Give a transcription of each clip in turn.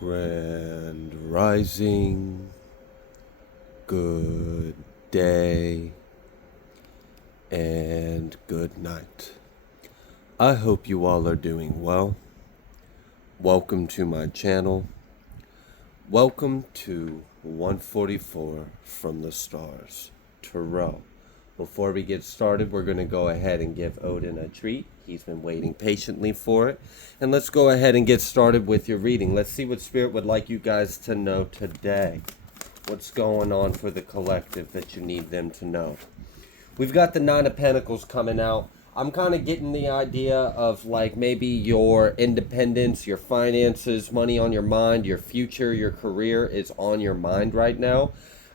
Grand rising, good day, and good night. I hope you all are doing well. Welcome to my channel. Welcome to 144 from the stars, Tarot. Before we get started, we're going to go ahead and give Odin a treat. He's been waiting patiently for it. And let's go ahead and get started with your reading. Let's see what Spirit would like you guys to know today. What's going on for the collective that you need them to know? We've got the Nine of Pentacles coming out. I'm kind of getting the idea of like maybe your independence, your finances, money on your mind, your future, your career is on your mind right now.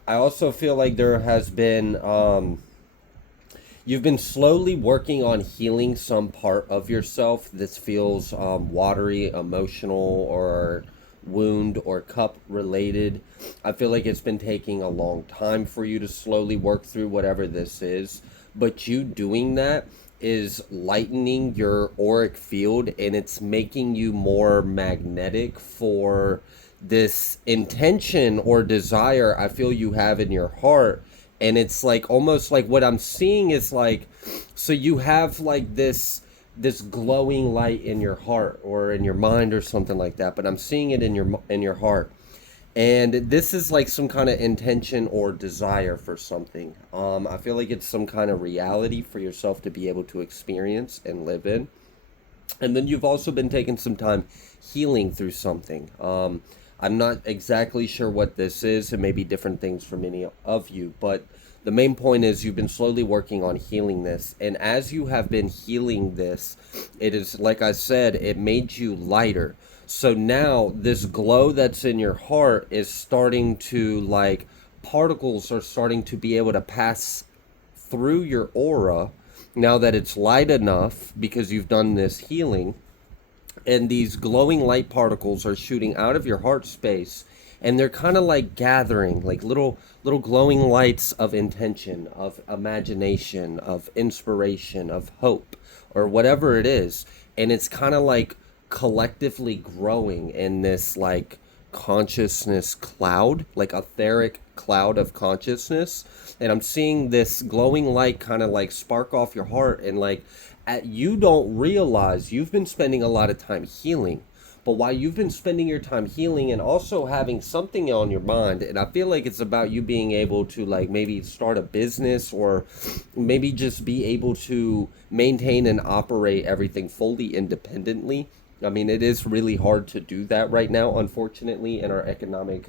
I also feel like there has been... you've been slowly working on healing some part of yourself. This feels watery, emotional, or wound or cup related. I feel like it's been taking a long time for you to slowly work through whatever this is. But you doing that is lightening your auric field, and it's making you more magnetic for this intention or desire I feel you have in your heart. And it's like almost like what I'm seeing is like, so you have like this glowing light in your heart or in your mind or something like that, but I'm seeing it in your heart. And this is like some kind of intention or desire for something. I feel like it's some kind of reality for yourself to be able to experience and live in. And then you've also been taking some time healing through something. I'm not exactly sure what this is. It may be different things for many of you, but the main point is you've been slowly working on healing this. And as you have been healing this, it is, like I said, it made you lighter. So now this glow that's in your heart is starting to, like, particles are starting to be able to pass through your aura now that it's light enough because you've done this healing. And these glowing light particles are shooting out of your heart space, and they're kind of like gathering like little glowing lights of intention, of imagination, of inspiration, of hope, or whatever it is. And it's kind of like collectively growing in this like consciousness cloud, like etheric cloud of consciousness. And I'm seeing this glowing light kind of like spark off your heart, and like you don't realize you've been spending a lot of time healing. But while you've been spending your time healing and also having something on your mind, and I feel like it's about you being able to like maybe start a business or maybe just be able to maintain and operate everything fully independently. I mean, it is really hard to do that right now, unfortunately, in our economic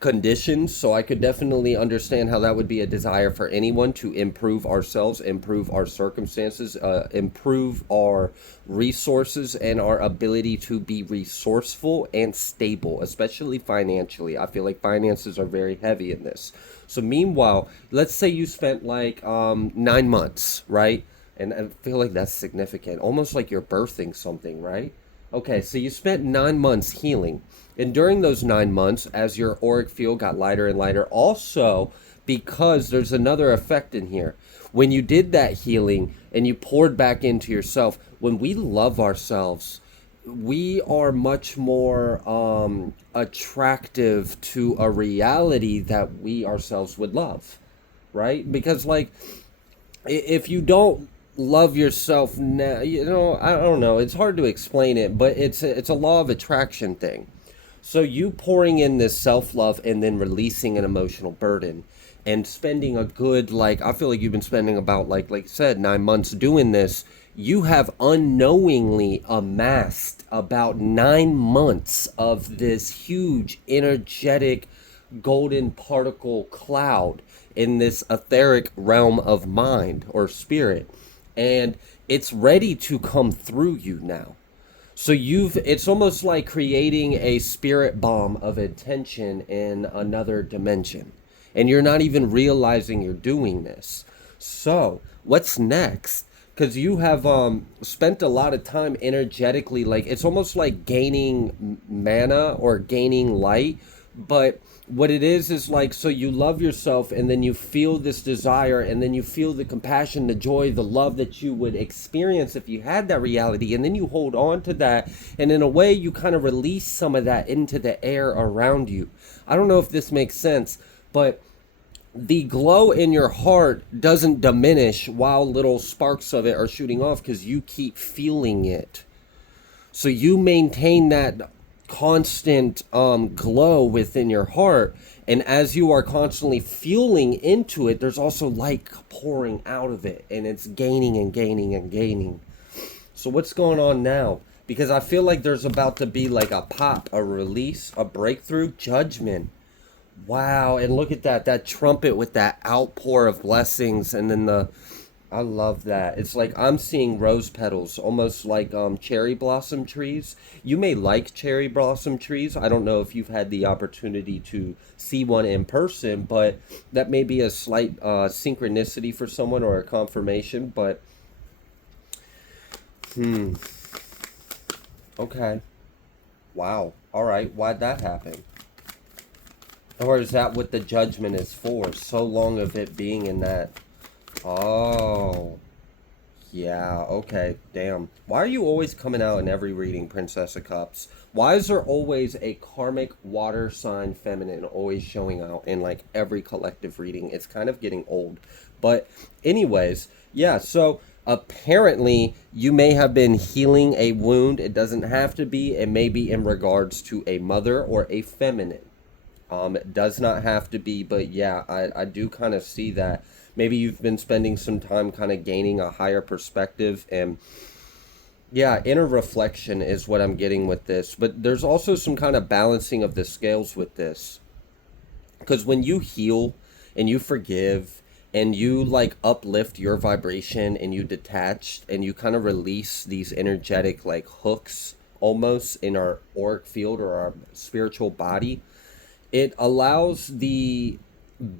conditions. So I could definitely understand how that would be a desire for anyone to improve ourselves, improve our circumstances, improve our resources and our ability to be resourceful and stable, especially financially. I feel like finances are very heavy in this. So meanwhile, let's say you spent like 9 months, right? And I feel like that's significant, almost like you're birthing something, right? Okay, so you spent 9 months healing. And during those 9 months, as your auric field got lighter and lighter, also because there's another effect in here. When you did that healing and you poured back into yourself, when we love ourselves, we are much more attractive to a reality that we ourselves would love, right? Because like, if you don't love yourself now, you know, I don't know, it's hard to explain it, but it's a law of attraction thing. So you pouring in this self-love and then releasing an emotional burden and spending a good, like, I feel like you've been spending about, like I said, 9 months doing this. You have unknowingly amassed about 9 months of this huge energetic golden particle cloud in this etheric realm of mind or spirit. And it's ready to come through you now. So it's almost like creating a spirit bomb of intention in another dimension. And you're not even realizing you're doing this. So what's next? Because you have spent a lot of time energetically, like it's almost like gaining mana or gaining light But what it is like, so you love yourself, and then you feel this desire, and then you feel the compassion, the joy, the love that you would experience if you had that reality, and then you hold on to that, and in a way you kind of release some of that into the air around you. I don't know if this makes sense, but the glow in your heart doesn't diminish while little sparks of it are shooting off, because you keep feeling it. So you maintain that constant glow within your heart. And as you are constantly fueling into it, there's also light pouring out of it. And it's gaining and gaining and gaining. So what's going on now? Because I feel like there's about to be like a pop, a release, a breakthrough, judgment. Wow, and look at that, that trumpet with that outpour of blessings, and then the, I love that. It's like I'm seeing rose petals, almost like cherry blossom trees. You may like cherry blossom trees. I don't know if you've had the opportunity to see one in person, but that may be a slight synchronicity for someone, or a confirmation. But okay, wow, all right, why'd that happen? Or is that what the judgment is for? So long of it being in that. Oh, yeah, okay, damn. Why are you always coming out in every reading, Princess of Cups? Why is there always a karmic water sign feminine always showing out in like every collective reading? It's kind of getting old. But anyways, yeah, so apparently you may have been healing a wound. It doesn't have to be. It may be in regards to a mother or a feminine. It does not have to be, but yeah, I do kind of see that. Maybe you've been spending some time kind of gaining a higher perspective, and yeah, inner reflection is what I'm getting with this. But there's also some kind of balancing of the scales with this. Because when you heal and you forgive and you like uplift your vibration and you detach and you kind of release these energetic like hooks almost in our auric field or our spiritual body, it allows the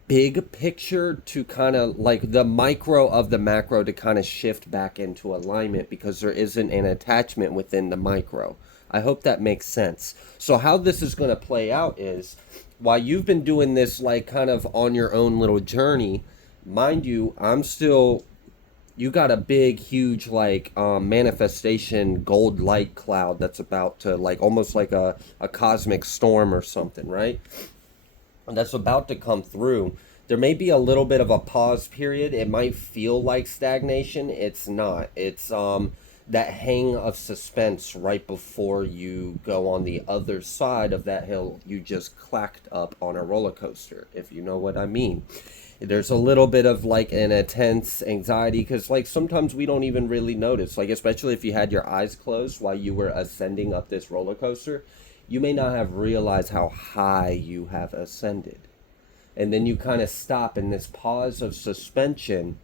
big picture to kind of like the micro of the macro to kind of shift back into alignment, because there isn't an attachment within the micro. I hope that makes sense. So how this is going to play out is, while you've been doing this like kind of on your own little journey, mind you, I'm still, you got a big huge like manifestation gold light cloud that's about to like almost like a cosmic storm or something, right? And that's about to come through. There may be a little bit of a pause period. It might feel like stagnation. It's not. It's that hang of suspense right before you go on the other side of that hill you just clacked up on a roller coaster, if you know what I mean. There's a little bit of like an intense anxiety, because like sometimes we don't even really notice, like especially if you had your eyes closed while you were ascending up this roller coaster, you may not have realized how high you have ascended. And then you kind of stop in this pause of suspension,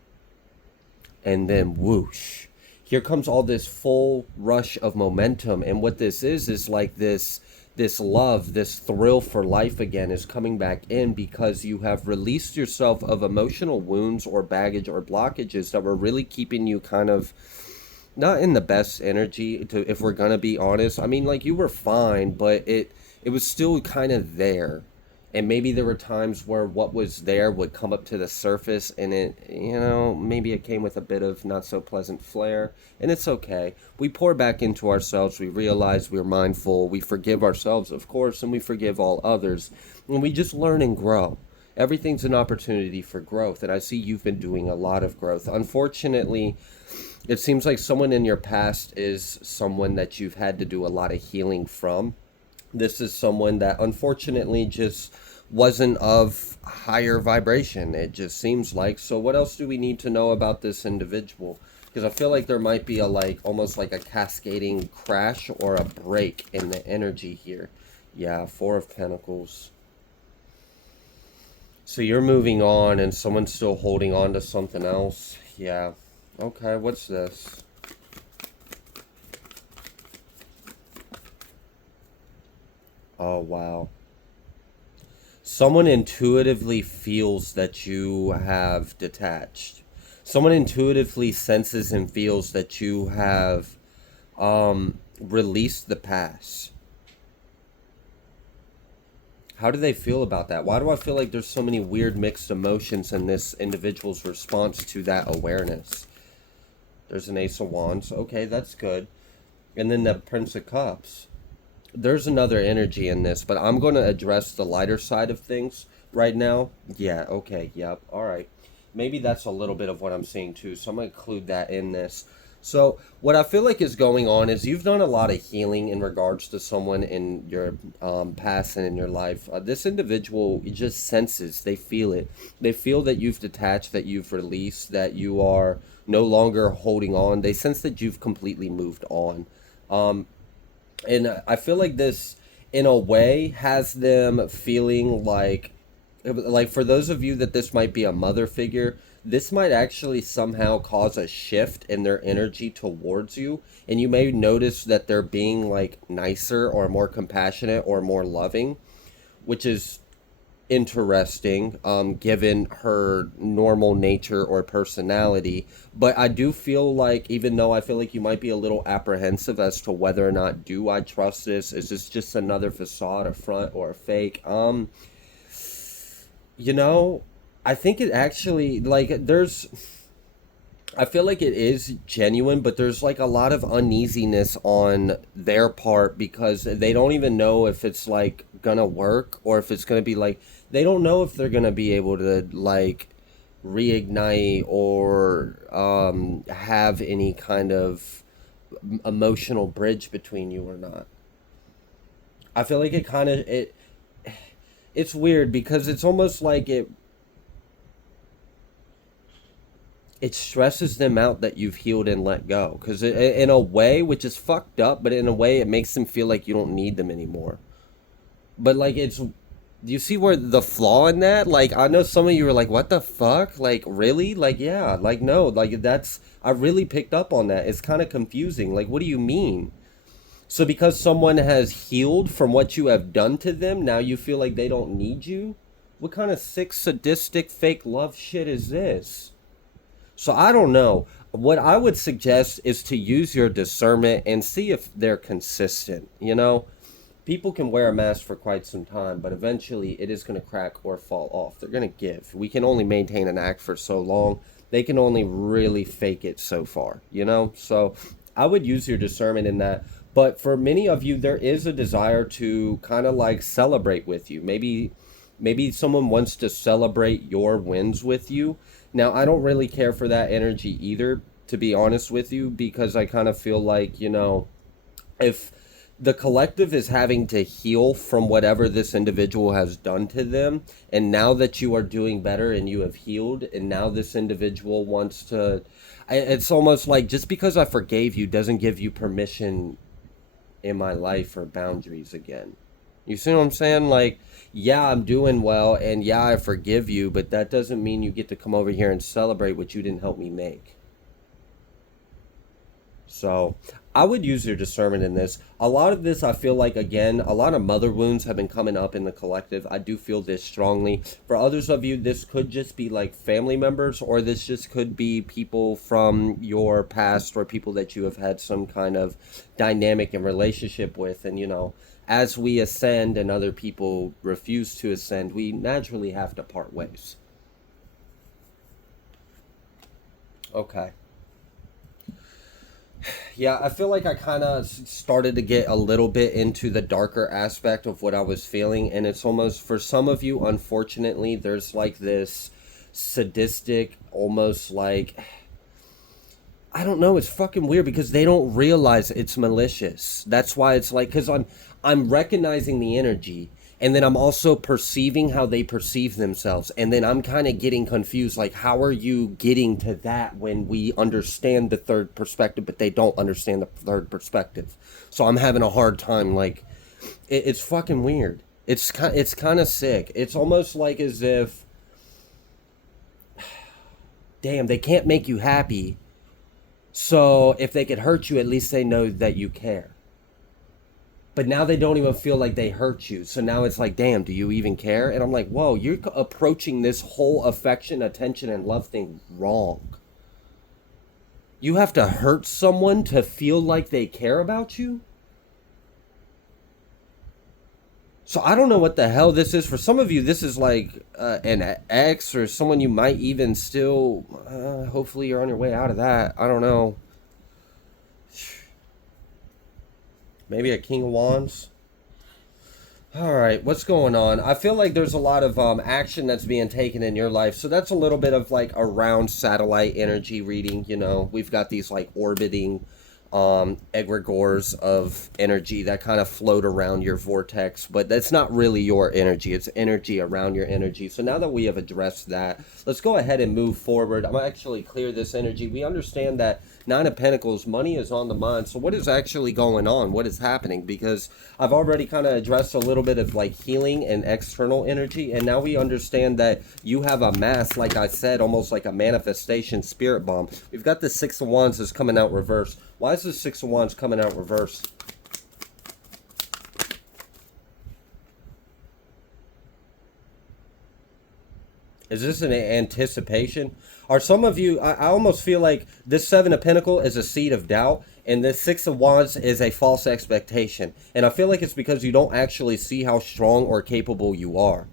and then whoosh, here comes all this full rush of momentum. And what this is like this love, this thrill for life again is coming back in, because you have released yourself of emotional wounds or baggage or blockages that were really keeping you kind of not in the best energy, to, if we're gonna be honest. I mean, like, you were fine, but it was still kind of there. And maybe there were times where what was there would come up to the surface, and it, maybe it came with a bit of not so pleasant flair. And it's okay. We pour back into ourselves. We realize we're mindful. We forgive ourselves, of course, and we forgive all others. And we just learn and grow. Everything's an opportunity for growth. And I see you've been doing a lot of growth. Unfortunately, it seems like someone in your past is someone that you've had to do a lot of healing from. This is someone that unfortunately just wasn't of higher vibration, it just seems like. So what else do we need to know about this individual? Because I feel like there might be a like almost like a cascading crash or a break in the energy here. Yeah, Four of Pentacles. So you're moving on and someone's still holding on to something else. Yeah. Okay, what's this? Oh, wow. Someone intuitively feels that you have detached. Someone intuitively senses and feels that you have released the past. How do they feel about that? Why do I feel like there's so many weird mixed emotions in this individual's response to that awareness? There's an Ace of Wands. Okay, that's good. And then the Prince of Cups. There's another energy in this, but I'm going to address the lighter side of things right now. Yeah, okay, yep, all right. Maybe that's a little bit of what I'm seeing too, so I'm going to include that in this. So, what I feel like is going on is you've done a lot of healing in regards to someone in your past and in your life. This individual just senses, they feel it. They feel that you've detached, that you've released, that you are no longer holding on. They sense that you've completely moved on. And I feel like this, in a way, has them feeling like for those of you that this might be a mother figure, this might actually somehow cause a shift in their energy towards you. And you may notice that they're being like nicer or more compassionate or more loving, which is interesting, given her normal nature or personality. But I do feel like, even though I feel like you might be a little apprehensive as to whether or not do I trust this, is this just another facade, a front, or a fake? You know, I think it actually, like, I feel like it is genuine, but there's like a lot of uneasiness on their part because they don't even know if it's like gonna work or if it's gonna be like, they don't know if they're gonna be able to like reignite or have any kind of emotional bridge between you or not. I feel like it's weird because it's almost like it stresses them out that you've healed and let go because in a way, which is fucked up, but in a way it makes them feel like you don't need them anymore. But like, it's, do you see where the flaw in that? Like, I know some of you are like, what the fuck, like, really? Like, yeah, like, no, like, that's, I really picked up on that. It's kind of confusing. Like, what do you mean? So because someone has healed from what you have done to them, now you feel like they don't need you? What kind of sick, sadistic, fake love shit is this? So I don't know. What I would suggest is to use your discernment and see if they're consistent. You know, people can wear a mask for quite some time, but eventually it is going to crack or fall off. They're going to give. We can only maintain an act for so long. They can only really fake it so far, you know? So I would use your discernment in that. But for many of you, there is a desire to kind of like celebrate with you. Maybe someone wants to celebrate your wins with you. Now, I don't really care for that energy either, to be honest with you, because I kind of feel like, you know, if the collective is having to heal from whatever this individual has done to them, and now that you are doing better and you have healed, and now this individual wants to, it's almost like just because I forgave you doesn't give you permission in my life or boundaries again. You see what I'm saying? Like, yeah, I'm doing well, and yeah, I forgive you, but that doesn't mean you get to come over here and celebrate what you didn't help me make. So I would use your discernment in this. A lot of this, I feel like, again, a lot of mother wounds have been coming up in the collective. I do feel this strongly. For others of you, this could just be like family members, or this just could be people from your past or people that you have had some kind of dynamic and relationship with. And, you know, as we ascend and other people refuse to ascend, we naturally have to part ways. Okay. Yeah, I feel like I kind of started to get a little bit into the darker aspect of what I was feeling, and it's almost, for some of you, unfortunately, there's like this sadistic, almost like, I don't know, it's fucking weird because they don't realize it's malicious. That's why it's like, because I'm recognizing the energy, and then I'm also perceiving how they perceive themselves, and then I'm kind of getting confused, like, how are you getting to that when we understand the third perspective but they don't understand the third perspective? So I'm having a hard time, like, it's fucking weird. It's kind of sick. It's almost like as if, damn, they can't make you happy, so if they could hurt you, at least they know that you care. But now they don't even feel like they hurt you. So now it's like, damn, do you even care? And I'm like, whoa, you're approaching this whole affection, attention, and love thing wrong. You have to hurt someone to feel like they care about you? So I don't know what the hell this is. For some of you, this is like an ex or someone you might even still. Hopefully, you're on your way out of that. I don't know. Maybe a King of Wands. All right, what's going on? I feel like there's a lot of action that's being taken in your life. So that's a little bit of like around satellite energy reading. You know, we've got these like orbiting egregores of energy that kind of float around your vortex, but that's not really your energy. It's energy around your energy. So now that we have addressed that, let's go ahead and move forward. I'm actually clear this energy. We understand that Nine of Pentacles, money is on the mind. So what is actually going on? What is happening? Because I've already kind of addressed a little bit of like healing and external energy, and now we understand that you have a mass, like I said, almost like a manifestation spirit bomb. We've got the Six of Wands is coming out reversed. Why is the Six of Wands coming out reversed? Is this an anticipation? Are some of you, I almost feel like this Seven of Pentacles is a seed of doubt, and this Six of Wands is a false expectation. And I feel like it's because you don't actually see how strong or capable you are.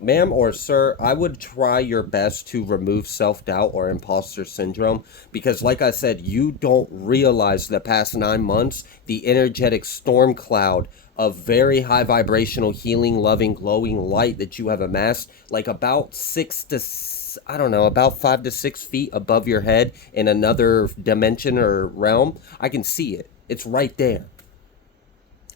Ma'am or sir, I would try your best to remove self-doubt or imposter syndrome, because like I said, you don't realize the past 9 months, the energetic storm cloud of very high vibrational, healing, loving, glowing light that you have amassed, like about 5 to 6 feet above your head in another dimension or realm. I can see it. It's right there.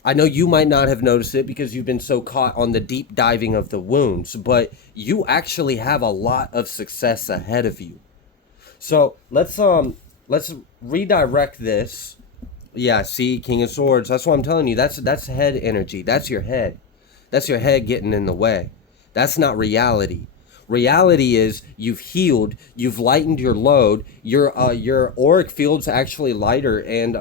I know you might not have noticed it because you've been so caught on the deep diving of the wounds, but you actually have a lot of success ahead of you. So let's redirect this. Yeah, see, King of Swords. That's what I'm telling you. That's head energy. That's your head. That's your head getting in the way. That's not reality. Reality is you've healed, you've lightened your load, your auric field's actually lighter, and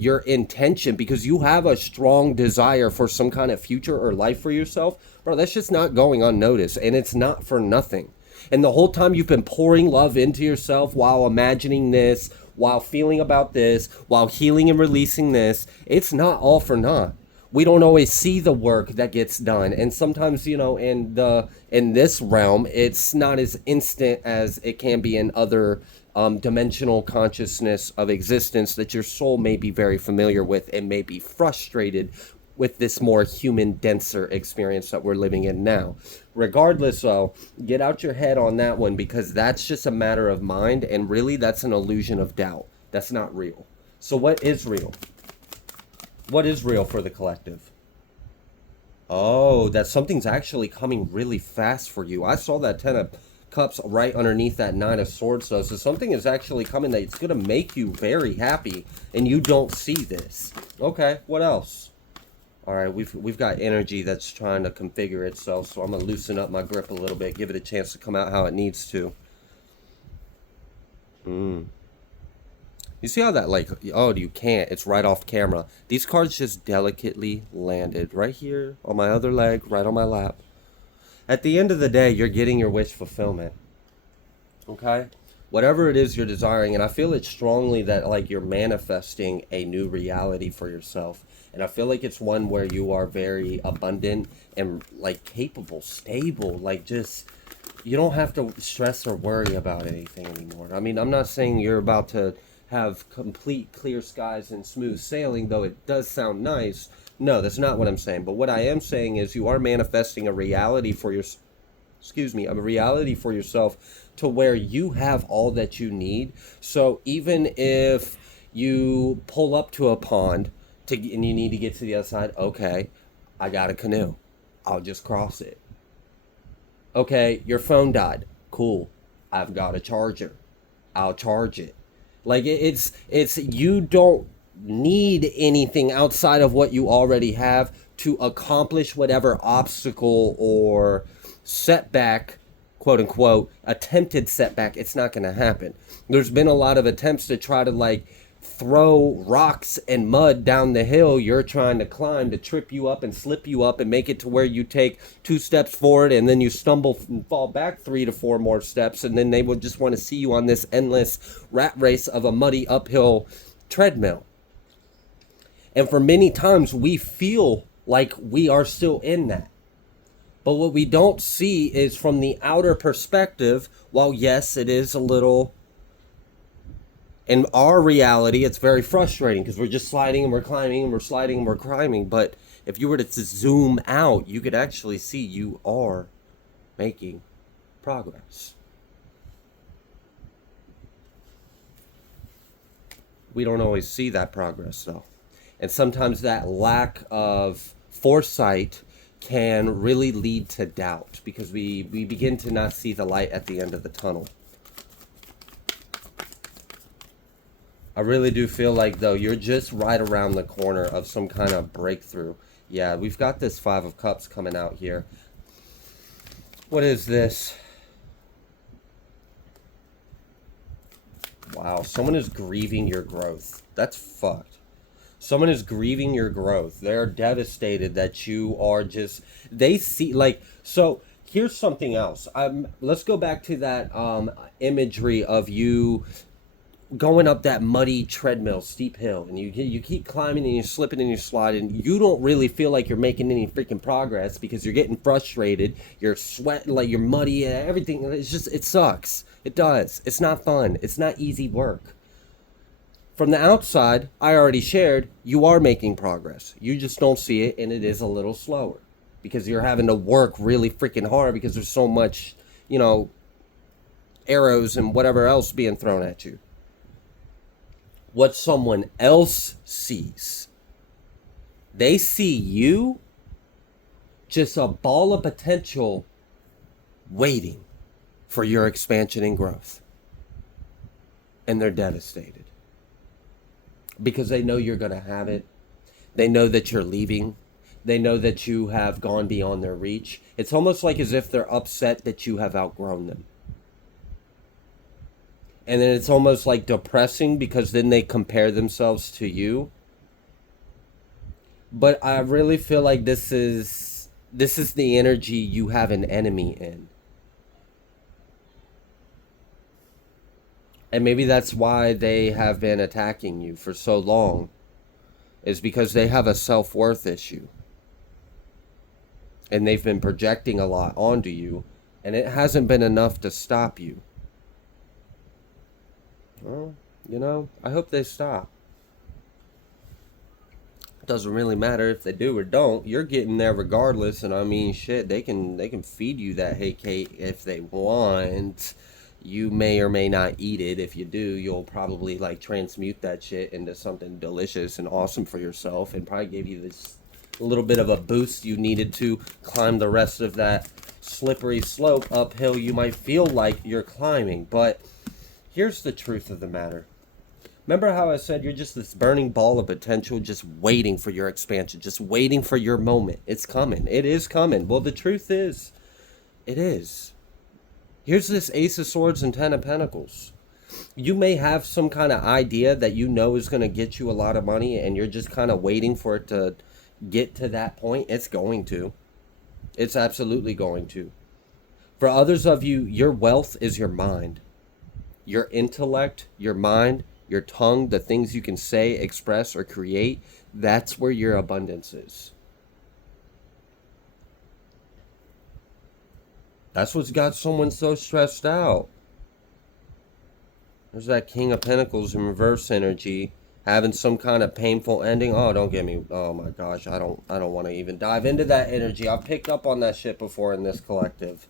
your intention, because you have a strong desire for some kind of future or life for yourself, bro, that's just not going unnoticed, and it's not for nothing. And the whole time you've been pouring love into yourself while imagining this, while feeling about this, while healing and releasing this, it's not all for naught. We don't always see the work that gets done, and sometimes, you know, in this realm, it's not as instant as it can be in other dimensional consciousness of existence that your soul may be very familiar with and may be frustrated with this more human, denser experience that we're living in now. Regardless, though, get out your head on that one, because that's just a matter of mind, and really that's an illusion of doubt. That's not real. So what is real? What is real for the collective? Oh, that something's actually coming really fast for you. I saw that Ten of Cups right underneath that Nine of Swords, though. So something is actually coming that's going to make you very happy, and you don't see this. Okay, what else? All right, we've got energy that's trying to configure itself, so I'm going to loosen up my grip a little bit, give it a chance to come out how it needs to. You see how that, like, oh, you can't. It's right off camera. These cards just delicately landed right here on my other leg, right on my lap. At the end of the day, you're getting your wish fulfillment. Okay? Whatever it is you're desiring, and I feel it strongly that, like, you're manifesting a new reality for yourself. And I feel like it's one where you are very abundant and, like, capable, stable, like, just, you don't have to stress or worry about anything anymore. I mean, I'm not saying you're about to have complete clear skies and smooth sailing, though it does sound nice. No, that's not what I'm saying. But what I am saying is you are manifesting a reality for your, a reality for yourself to where you have all that you need. So even if you pull up to a pond and you need to get to the other side, okay, I got a canoe. I'll just cross it. Okay, your phone died. Cool. I've got a charger. I'll charge it. Like, it's you don't need anything outside of what you already have to accomplish whatever obstacle or setback, quote unquote, attempted setback. It's not going to happen. There's been a lot of attempts to try to, like, throw rocks and mud down the hill you're trying to climb to trip you up and slip you up and make it to where you take 2 steps forward and then you stumble and fall back 3 to 4 more steps, and then they would just want to see you on this endless rat race of a muddy uphill treadmill. And for many times we feel like we are still in that. But what we don't see is from the outer perspective, while yes, it is a little, in our reality, it's very frustrating because we're just sliding and we're climbing and we're sliding and we're climbing. But if you were to zoom out, you could actually see you are making progress. We don't always see that progress though. And sometimes that lack of foresight can really lead to doubt because we begin to not see the light at the end of the tunnel. I really do feel like, though, you're just right around the corner of some kind of breakthrough. Yeah, we've got this Five of Cups coming out here. What is this? Wow, someone is grieving your growth. That's fucked. Someone is grieving your growth. They're devastated that you are just, they see, like, so here's something else. Let's go back to that imagery of you going up that muddy treadmill, steep hill, and you keep climbing and you're slipping and you're sliding. You don't really feel like you're making any freaking progress because you're getting frustrated. You're sweating, like you're muddy and everything. It's just, it sucks. It does. It's not fun. It's not easy work. From the outside, I already shared, you are making progress. You just don't see it, and it is a little slower because you're having to work really freaking hard because there's so much, you know, arrows and whatever else being thrown at you. What someone else sees, they see you just a ball of potential waiting for your expansion and growth. And they're devastated because they know you're going to have it. They know that you're leaving. They know that you have gone beyond their reach. It's almost like as if they're upset that you have outgrown them. And then it's almost like depressing because then they compare themselves to you. But I really feel like this is the energy you have an enemy in. And maybe that's why they have been attacking you for so long, is because they have a self-worth issue. And they've been projecting a lot onto you, and it hasn't been enough to stop you. Well, you know, I hope they stop. It doesn't really matter if they do or don't. You're getting there regardless, and I mean, shit, they can feed you that hate cake if they want. You may or may not eat it. If you do, you'll probably like transmute that shit into something delicious and awesome for yourself, and probably give you this little bit of a boost you needed to climb the rest of that slippery slope uphill you might feel like you're climbing. But here's the truth of the matter. Remember how I said you're just this burning ball of potential just waiting for your expansion, just waiting for your moment. It's coming. It is coming. Well, the truth is, it is. Here's this Ace of Swords and Ten of Pentacles. You may have some kind of idea that you know is going to get you a lot of money, and you're just kind of waiting for it to get to that point. It's going to. It's absolutely going to. For others of you, your wealth is your mind. Your intellect, your mind, your tongue, the things you can say, express, or create, that's where your abundance is. That's what's got someone so stressed out. There's that King of Pentacles in reverse energy, having some kind of painful ending. Oh, don't get me. Oh my gosh, I don't want to even dive into that energy. I've picked up on that shit before in this collective.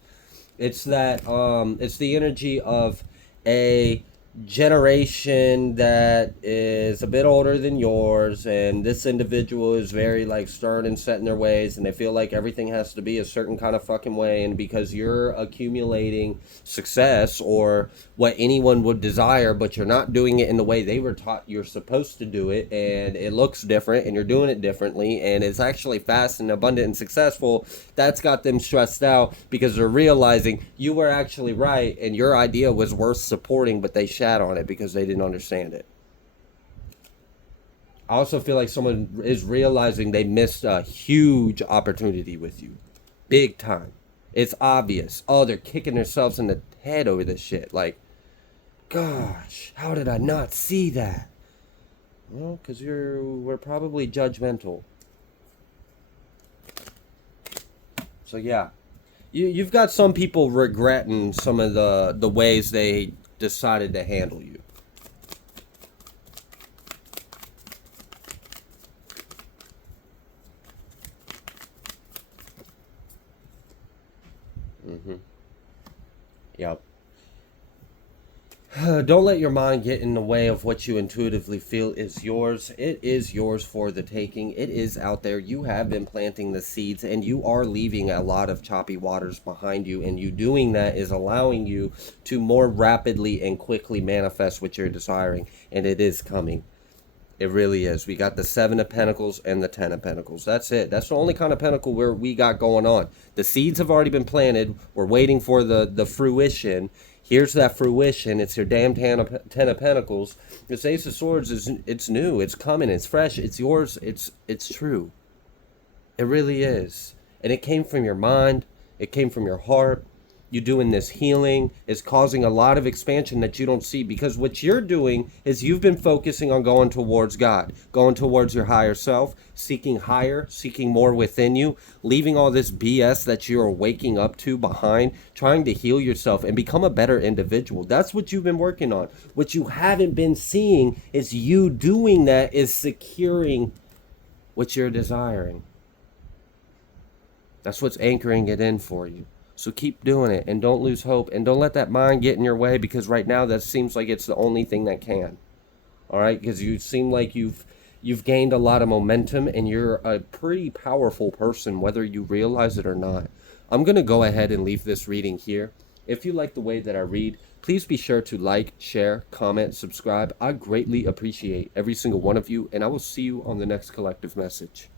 It's that it's the energy of a generation that is a bit older than yours, and this individual is very like stern and set in their ways, and they feel like everything has to be a certain kind of fucking way, and because you're accumulating success or what anyone would desire, but you're not doing it in the way they were taught you're supposed to do it, and it looks different and you're doing it differently, and it's actually fast and abundant and successful, that's got them stressed out because they're realizing you were actually right and your idea was worth supporting, but they shat on it because they didn't understand it. I also feel like someone is realizing they missed a huge opportunity with you. Big time. It's obvious. Oh, they're kicking themselves in the head over this shit. Like, gosh, how did I not see that? Well, because we're probably judgmental. So yeah, you've got some people regretting some of the ways they decided to handle you. Hmm. Yep. Don't let your mind get in the way of what you intuitively feel is yours. It is yours for the taking. It is out there. You have been planting the seeds and you are leaving a lot of choppy waters behind you. And you doing that is allowing you to more rapidly and quickly manifest what you're desiring. And it is coming. It really is. We got the Seven of Pentacles and the Ten of Pentacles. That's it. That's the only kind of pentacle where we got going on. The seeds have already been planted. We're waiting for the fruition. Here's that fruition. It's your damn Ten of Pentacles. This Ace of Swords is it's new. It's coming. It's fresh. It's yours. It's true. It really is. And it came from your mind. It came from your heart. You doing this healing is causing a lot of expansion that you don't see, because what you're doing is you've been focusing on going towards God, going towards your higher self, seeking higher, seeking more within you, leaving all this BS that you're waking up to behind, trying to heal yourself and become a better individual. That's what you've been working on. What you haven't been seeing is you doing that is securing what you're desiring. That's what's anchoring it in for you. So keep doing it and don't lose hope and don't let that mind get in your way, because right now that seems like it's the only thing that can. All right, because you seem like you've gained a lot of momentum and you're a pretty powerful person whether you realize it or not. I'm going to go ahead and leave this reading here. If you like the way that I read, please be sure to like, share, comment, subscribe. I greatly appreciate every single one of you, and I will see you on the next collective message.